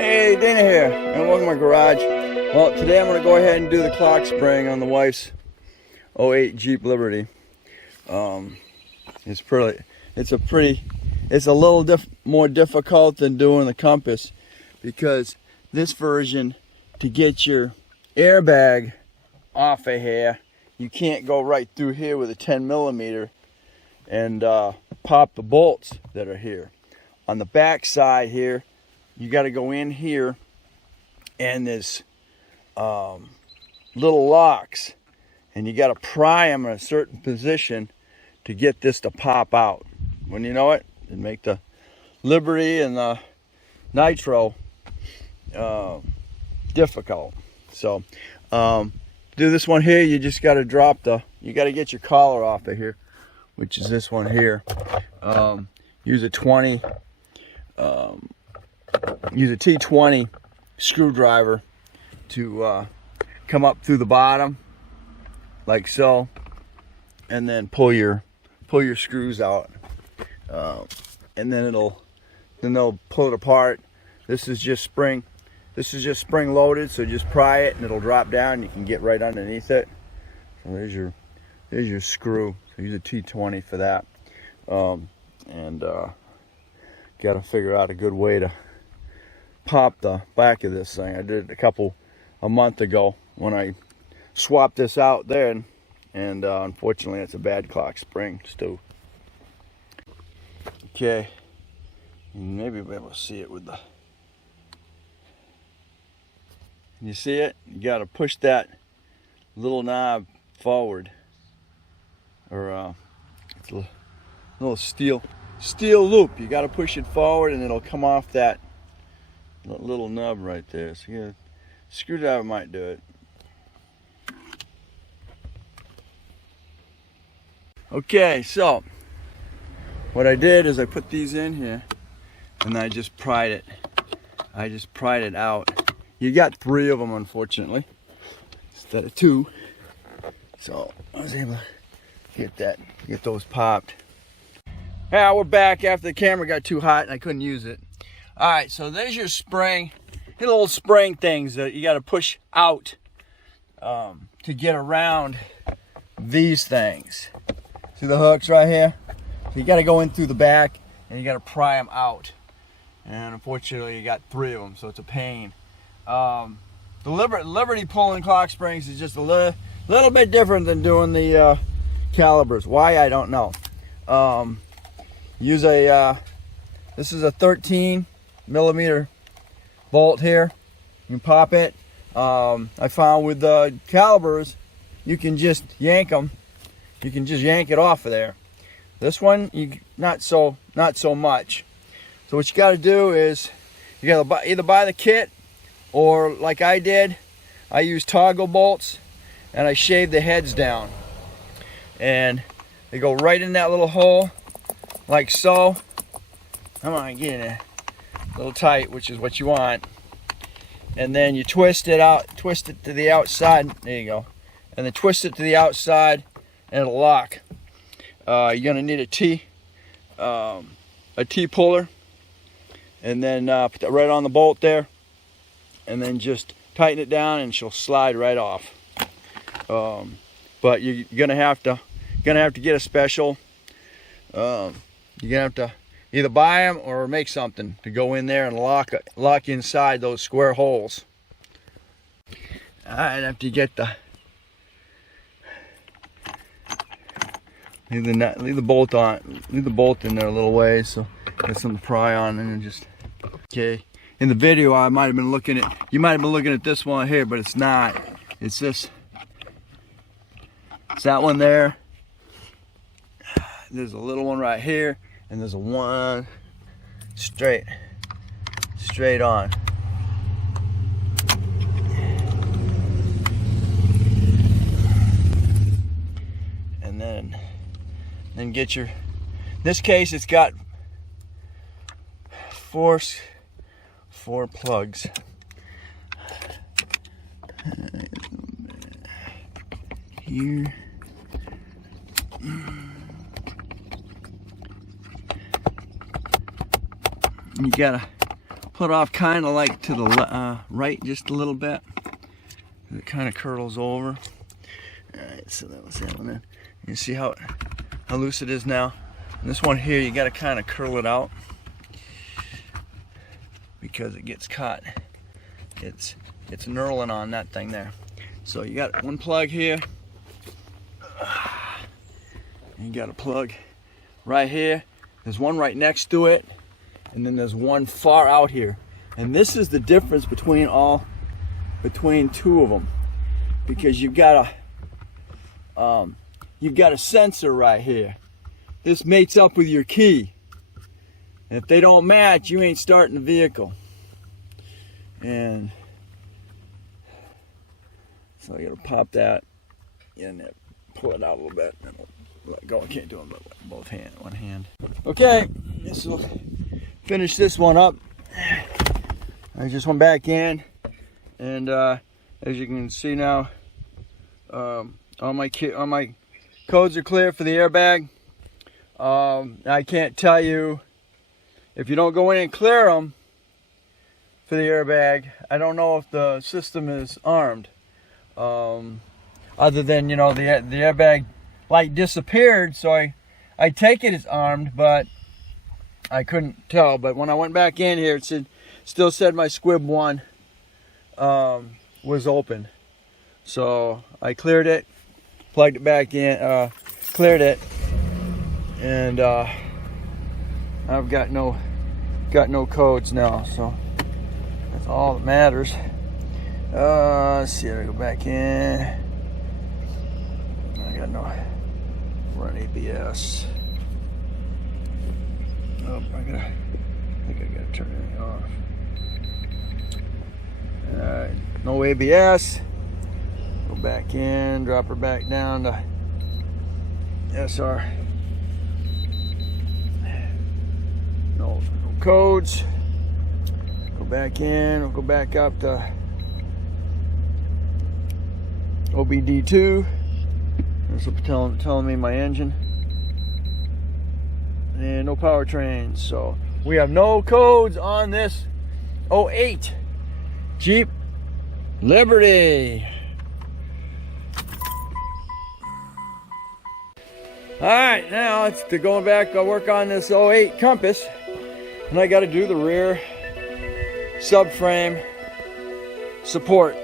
Hey, Dana here, and welcome to my garage. Well, today I'm going to go ahead and do the clock spring on the wife's 08 Jeep Liberty. It's a little more difficult than doing the compass, because this version, to get your airbag off of here, you can't go right through here with a 10mm and pop the bolts that are here. On the back side here, you got to go in here, and there's little locks, and you got to pry them in a certain position to get this to pop out. When you know it, and make the Liberty and the Nitro difficult. So do this one here, you just got to you got to get your collar off of here, which is this one here. Use a T20 screwdriver to come up through the bottom like so, and then pull your screws out, and then they'll pull it apart. This is just spring loaded, so just pry it and it'll drop down. You can get right underneath it. So there's your screw. So use a T20 for that, and got to figure out a good way to pop the back of this thing. I did it a month ago when I swapped this out there, and unfortunately it's a bad clock spring still. Okay, maybe we'll be able to see it with the, you see it? You got to push that little knob forward, or it's a little steel loop. You got to push it forward and it'll come off that little nub right there. So yeah, screwdriver might do it. Okay, so what I did is I put these in here and I just pried it. Out. You got 3 of them, unfortunately, instead of 2. So I was able to get those popped. Yeah, we're back after the camera got too hot and I couldn't use it. All right, so there's your spring. These little spring things that you got to push out to get around these things. See the hooks right here? So you got to go in through the back and you got to pry them out. And unfortunately, you got 3 of them, so it's a pain. The Liberty pulling clock springs is just a little bit different than doing the calibers. Why, I don't know. Use this is a 13mm bolt here. You can pop it. I found with the calibers, you can just yank them. You can just yank it off of there. This one, not so much. So what you got to do is you got to either buy the kit, or like I did, I use toggle bolts and I shave the heads down, and they go right in that little hole like so. Come on, get in there. A little tight, which is what you want. And then you twist it to the outside. There you go. And then twist it to the outside and it'll lock. You're gonna need a T puller, and then put that right on the bolt there, and then just tighten it down and she'll slide right off. But you're gonna have to get a special. You're gonna have to either buy them or make something to go in there and lock inside those square holes. All right, after you get the leave the bolt in there a little ways, so got something to pry on, and then just okay. In the video, you might have been looking at this one here, but it's not. It's this. It's that one there. There's a little one right here, and there's a one straight on. And then get your, in this case it's got four plugs. Here. You gotta put off kind of like to the right just a little bit. It kind of curls over. Alright, so that was that one in. You see how loose it is now? And this one here, you got to kind of curl it out because it gets caught. It's knurling on that thing there. So you got one plug here. You got a plug right here. There's one right next to it, and then there's one far out here. And this is the difference between two of them, because you've got a sensor right here. This mates up with your key. And if they don't match, you ain't starting the vehicle. And so I gotta pop that in there, pull it out a little bit, and let go. I can't do it with one hand. Okay, this will finish this one up. I just went back in, and as you can see now, all my codes are clear for the airbag. I can't tell you, if you don't go in and clear them for the airbag, I don't know if the system is armed. Other than, you know, the airbag light disappeared, so I take it as armed, but I couldn't tell. But when I went back in here, it still said my squib 1 was open. So I cleared it, plugged it back in, cleared it, and I've got no codes now, so that's all that matters. Let's see, I go back in. I got no run ABS. Oh, I think I gotta turn it off. Alright, no ABS. Go back in, drop her back down to SR. No codes. Go back in, we'll go back up to OBD2. This will be telling me my engine. And no powertrain. So we have no codes on this 08 Jeep Liberty. Alright, now it's to going back. I'll work on this 08 Compass. And I got to do the rear subframe support.